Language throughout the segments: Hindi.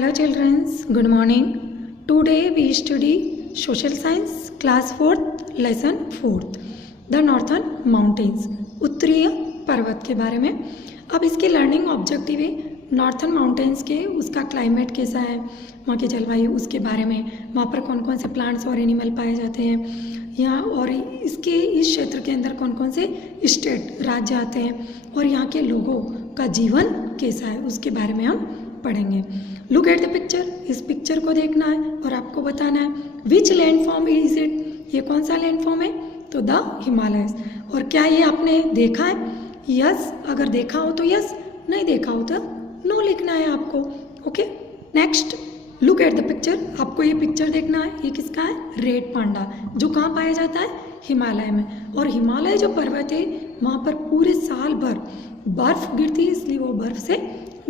Hello childrens, good morning. Today we study social science class 4th lesson 4th the northern mountains उत्तरीय पर्वत के बारे में। अब इसके लर्निंग ऑब्जेक्टिव है नॉर्थन माउंटेन्स के उसका क्लाइमेट कैसा है, वहाँ की जलवायु, उसके बारे में, वहाँ पर कौन कौन से प्लांट्स और एनिमल पाए जाते हैं यहाँ, और इसके इस क्षेत्र के अंदर कौन कौन से स्टेट राज्य आते हैं और यहाँ के लोगों का जीवन कैसा है उसके बारे में हम पढ़ेंगे। लुक एट द पिक्चर, इस पिक्चर को देखना है और आपको बताना है विच लैंड फॉर्म इज इट, ये कौन सा लैंड फॉर्म है, तो द हिमालयस। और क्या ये आपने देखा है? यस, अगर देखा हो तो यस, नहीं देखा हो तो नो लिखना है आपको। Okay, next look at the picture, आपको ये पिक्चर देखना है, ये किसका है? रेड पांडा, जो कहाँ पाया जाता है? हिमालय में। और हिमालय जो पर्वत है वहाँ पर पूरे साल भर बर्फ गिरती है, इसलिए वो बर्फ से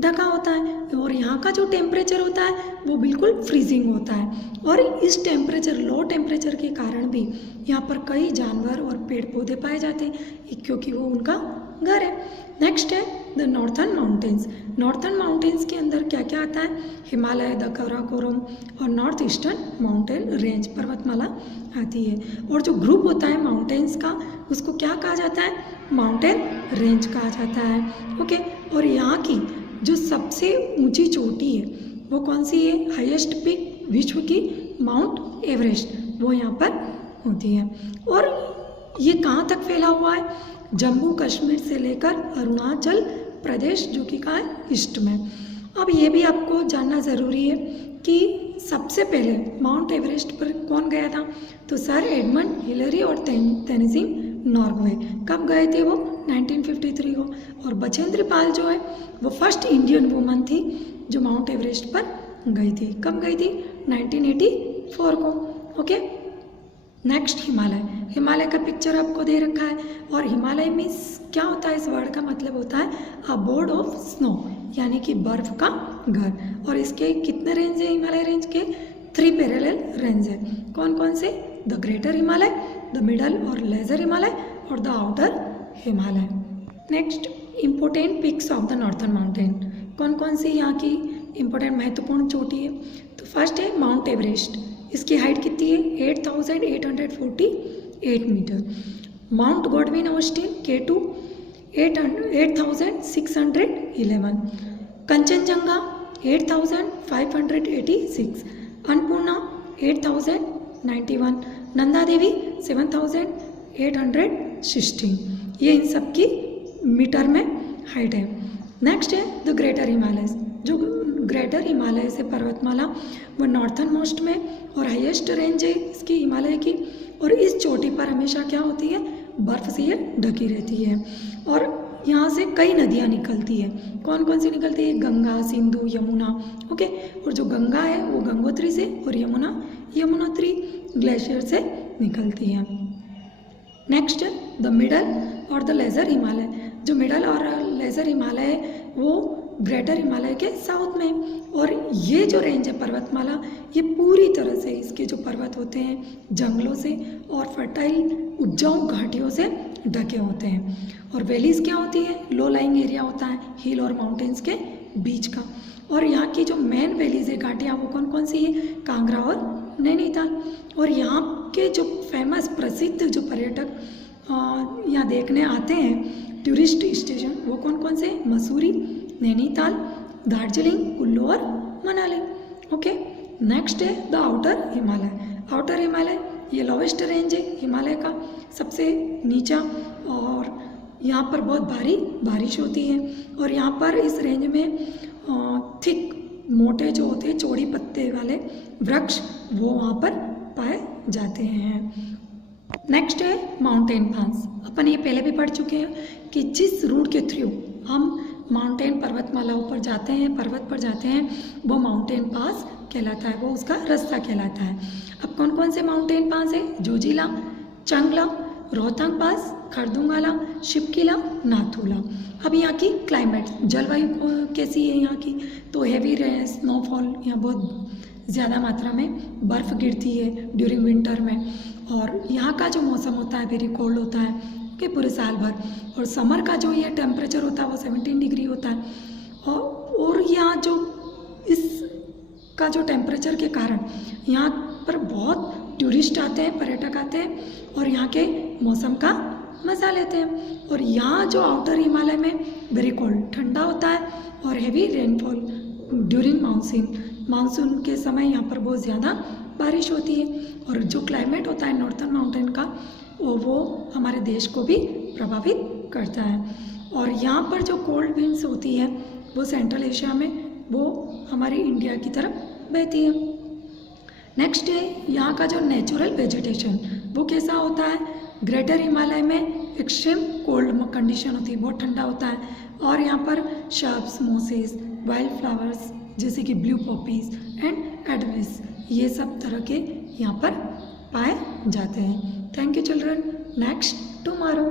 ढका होता है और यहाँ का जो टेम्परेचर होता है वो बिल्कुल फ्रीजिंग होता है। और इस टेम्परेचर, लो टेम्परेचर के कारण भी यहाँ पर कई जानवर और पेड़ पौधे पाए जाते हैं क्योंकि वो उनका घर है। नेक्स्ट है the northern mountains. Northern mountains के अंदर क्या क्या आता है? हिमालय, द काराकोरम और नॉर्थ ईस्टर्न माउंटेन रेंज, पर्वतमाला आती है। और जो ग्रुप होता है माउंटेन्स का उसको क्या कहा जाता है? माउंटेन रेंज कहा जाता है। ओके, और यहाँ की जो सबसे ऊंची चोटी है वो कौन सी है? हाईएस्ट पीक विश्व की माउंट एवरेस्ट, वो यहाँ पर होती है। और ये कहाँ तक फैला हुआ है? जम्मू कश्मीर से लेकर अरुणाचल प्रदेश, जो कि कहाँ है? ईस्ट में। अब ये भी आपको जानना ज़रूरी है कि सबसे पहले माउंट एवरेस्ट पर कौन गया था? तो सर एडमंड हिलरी और तेनजिंग नॉर्गे। कब गए थे वो? 1953 को। और बचेंद्र पाल जो है वो फर्स्ट इंडियन वुमन थी जो माउंट एवरेस्ट पर गई थी। कब गई थी? 1984 को। Okay, next Himalaya. हिमालय का पिक्चर आपको दे रखा है। और हिमालय मीन्स क्या होता है? इस वर्ड का मतलब होता है अबोर्ड ऑफ स्नो, यानी कि बर्फ का घर। और इसके कितने रेंज है हिमालय रेंज के? 3 पैरेलल रेंज है। कौन कौन से? The greater Himalaya, the middle और लेजर हिमालय और the outer Himalaya. Next, important peaks of the northern mountain. कौन कौन सी यहाँ की इम्पोर्टेंट महत्वपूर्ण चोटी है? तो फर्स्ट है माउंट एवरेस्ट, इसकी हाइट कितनी है? 8,848 metre. Mount Godwin Austen K2 8,611। Kanchenjunga 8,586। Annapurna 8,091। Nanda Devi 7,816। ये इन सब की मीटर में हाइट है। नेक्स्ट है द ग्रेटर हिमालयस। जो ग्रेटर हिमालय से पर्वतमाला वो नॉर्थन मोस्ट में और हाईएस्ट रेंज है इसकी हिमालय की। और इस चोटी पर हमेशा क्या होती है? बर्फ से ये ढकी रहती है। और यहाँ से कई नदियाँ निकलती है। कौन कौन सी निकलती है? गंगा, सिंधु, यमुना। ओके, और जो गंगा है वो गंगोत्री से और यमुना यमुनोत्री ग्लेशियर से निकलती है। नेक्स्ट द मिडल और द लेजर हिमालय। जो मिडल और लेजर हिमालय है वो ग्रेटर हिमालय के साउथ में। और ये जो रेंज है पर्वतमाला, ये पूरी तरह से इसके जो पर्वत होते हैं जंगलों से और फर्टाइल उपजाऊ घाटियों से ढके होते हैं। और वैलीज क्या होती है? लो लाइंग एरिया होता है हिल और माउंटेन्स के बीच का। और यहाँ की जो मेन वैलीज है, घाटियाँ, वो कौन कौन सी है? कांगड़ा और नैनीताल। और यहाँ के जो फेमस प्रसिद्ध जो पर्यटक यहाँ देखने आते हैं टूरिस्ट स्टेशन, वो कौन कौन से? मसूरी, नैनीताल, दार्जिलिंग, कुल्लू और मनाली। ओके, नेक्स्ट है the outer Himalaya. Outer Himalaya ये लोवेस्ट रेंज है हिमालय का, सबसे नीचा। और यहाँ पर बहुत भारी बारिश होती है। और यहाँ पर इस रेंज में थिक, मोटे जो होते हैं चौड़ी पत्ते वाले वृक्ष वो वहाँ पर पाए जाते हैं। नेक्स्ट है माउंटेन पास। अपन ये पहले भी पढ़ चुके हैं कि जिस रूट के थ्रू हम माउंटेन पर्वतमालाओं पर जाते हैं, पर्वत पर जाते हैं, वो माउंटेन पास कहलाता है, वो उसका रास्ता कहलाता है। अब कौन कौन से माउंटेन पास है? जोजिला, चंगला, रोहतांग पास, खरदुंगाला, शिवकिला, नाथुला। अब यहाँ की क्लाइमेट, जलवायु कैसी है यहाँ की? तो हैवी रेन, स्नोफॉल, यहाँ बहुत ज़्यादा मात्रा में बर्फ़ गिरती है ड्यूरिंग विंटर में। और यहाँ का जो मौसम होता है वेरी कोल्ड होता है कि पूरे साल भर। और समर का जो ये टेम्परेचर होता है वो 17 डिग्री होता है। और यहाँ जो इस का जो टेम्परेचर के कारण यहाँ पर बहुत टूरिस्ट आते हैं, पर्यटक आते हैं और यहाँ के मौसम का मज़ा लेते हैं। और यहाँ जो आउटर हिमालय में वेरी कोल्ड, ठंडा होता है और हैवी रेनफॉल ड्यूरिंग मानसून के समय यहाँ पर बहुत ज़्यादा बारिश होती है। और जो क्लाइमेट होता है नॉर्थर्न माउंटेन का वो हमारे देश को भी प्रभावित करता है। और यहाँ पर जो कोल्ड विंड्स होती है वो सेंट्रल एशिया में वो हमारी इंडिया की तरफ बहती है। नेक्स्ट है यहाँ का जो नेचुरल वेजिटेशन वो कैसा होता है। ग्रेटर हिमालय में एक्सट्रीम कोल्ड कंडीशन होती है, बहुत ठंडा होता है। और यहाँ पर शर्ब्स, मोसेस, वाइल्ड फ्लावर्स जैसे कि ब्लू पॉपीज एंड एडविस, ये सब तरह के यहाँ पर पाए जाते हैं। Thank you children, next tomorrow.